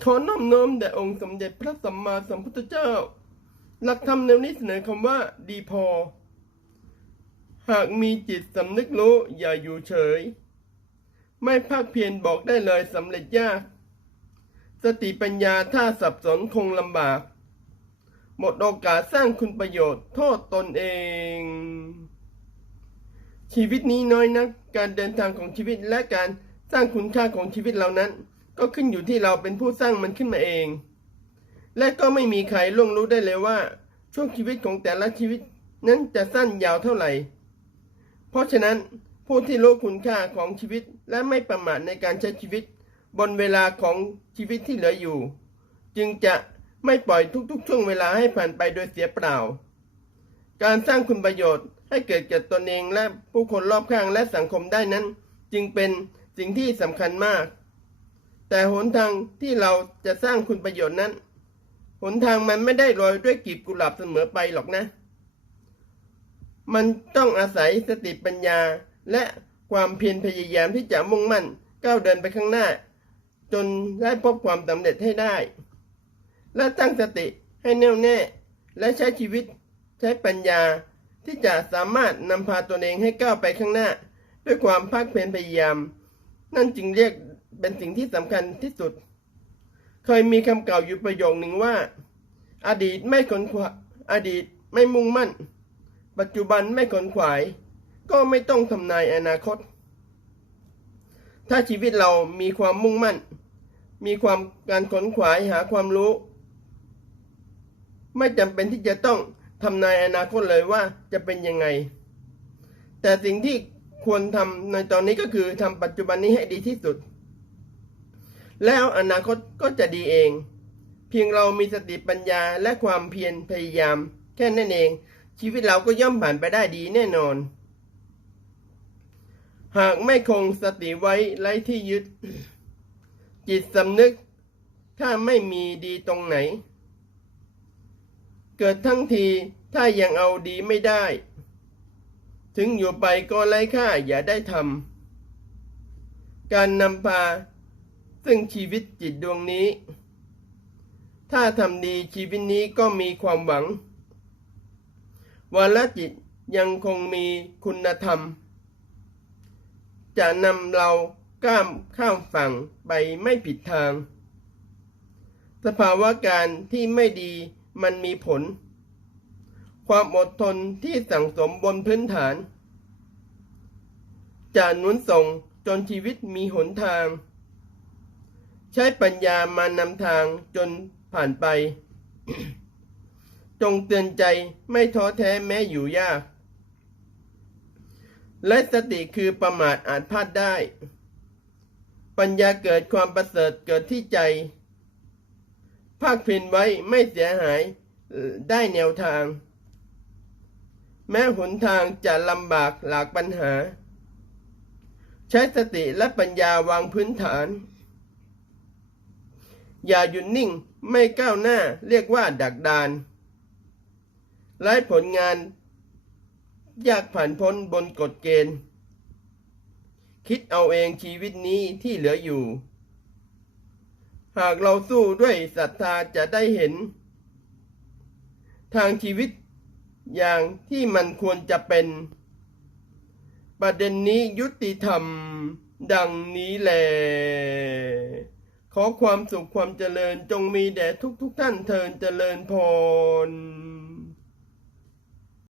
ขอน้อมน้อมแด่องค์สมเด็จพระสัมมาสัมพุทธเจ้า หลักธรรมแนวนี้เสนอคำว่าดีพอ หากมีจิตสำนึกรู้อย่าอยู่เฉย ไม่ภาคเพียรบอกได้เลยสำเร็จยาก สติปัญญาถ้าสับสนคงลำบาก หมดโอกาสสร้างคุณประโยชน์โทษตนเอง ชีวิตนี้น้อยนัก การเดินทางของชีวิตและการสร้างคุณค่าของชีวิตเรานั้น ก็ขึ้นอยู่ที่เราเป็นผู้สร้างมันขึ้นมาเอง และก็ไม่มีใครล่วงรู้ได้เลยว่า ช่วงชีวิตของแต่ละชีวิตนั้นจะสั้นยาวเท่าไหร่ เพราะฉะนั้นผู้ที่รู้คุณค่าของชีวิตและไม่ประมาทในการใช้ชีวิต บนเวลาของชีวิตที่เหลืออยู่ จึงจะไม่ปล่อยทุกๆ ช่วงเวลาให้ผ่านไปโดยเสียเปล่า การสร้างคุณประโยชน์ให้เกิดแก่ตนเองและผู้คนรอบข้างและสังคมได้นั้น จึงเป็นสิ่งที่สำคัญมาก แต่หนทางที่เราจะสร้างคุณประโยชน์นั้น หนทางมันไม่ได้โรยด้วยกีบกุหลาบเสมอไปหรอกนะ มันต้องอาศัยสติปัญญาและความเพียรพยายามที่จะมุ่งมั่นก้าวเดินไปข้างหน้า จนได้พบความสำเร็จให้ได้ และตั้งสติให้แน่วแน่ และใช้ชีวิตใช้ปัญญาที่จะสามารถนำพาตนเองให้ก้าวไปข้างหน้า ด้วยความภาคเพียรพยายาม นั่นจึงเรียก เป็นสิ่งที่สำคัญที่สุด เคยมีคำกล่าวอยู่ประโยคหนึ่งว่า อดีตไม่ขนขวาอดีตไม่มุ่งมั่น ปัจจุบันไม่ขนขวาย ก็ไม่ต้องทำนายอนาคต ถ้าชีวิตเรามีความมุ่งมั่น มีความการขนขวายหาความรู้ ไม่จำเป็นที่จะต้องทำนายอนาคตเลยว่าจะเป็นยังไง แต่สิ่งที่ควรทำในตอนนี้ก็คือทำปัจจุบันนี้ให้ดีที่สุด แล้วอนาคตก็จะดีเอง เพียงเรามีสติปัญญาและความเพียรพยายาม แค่นั้นเอง ชีวิตเราก็ย่อมผ่านไปได้ดีแน่นอน หากไม่คงสติไว้ไร้ที่ยึด จิตสำนึก ถ้าไม่มีดีตรงไหน เกิดทั้งทีถ้ายังเอาดีไม่ได้ ถึงอยู่ไปก็ไร้ค่าอย่าได้ทำการนำพา ซึ่งชีวิตจิตดวงนี้ ถ้าทำดีชีวิตนี้ก็มีความหวังวาละจิตยังคงมีคุณธรรม จะนำเราก้ามข้ามฝั่งไปไม่ผิดทาง สภาวะการที่ไม่ดีมันมีผล ความอดทนที่สั่งสมบนพื้นฐาน จะนุนส่งจนชีวิตมีหนทาง ใช้ปัญญามานำทางจนผ่านไป จงเตือนใจไม่ท้อแท้แม้อยู่ยาก และสติคือประมาทอาจพลาดได้ ปัญญาเกิดความประเสริฐเกิดที่ใจ ภาคเพียรไว้ไม่เสียหายได้แนวทาง แม้หนทางจะลำบากหลากปัญหา ใช้สติและปัญญาวางพื้นฐาน อย่าหยุดนิ่งไม่ก้าวหน้าเรียกว่าดักดานไร้ผลงานยากผ่านพ้นบนกฎเกณฑ์ คิดเอาเองชีวิตนี้ที่เหลืออยู่ หากเราสู้ด้วยศรัทธาจะได้เห็น ทางชีวิตอย่างที่มันควรจะเป็น ประเด็นนี้ยุติธรรมดังนี้แหล ขอความสุขความเจริญจงมีแด่ทุกทุกๆท่านเทินเจริญพร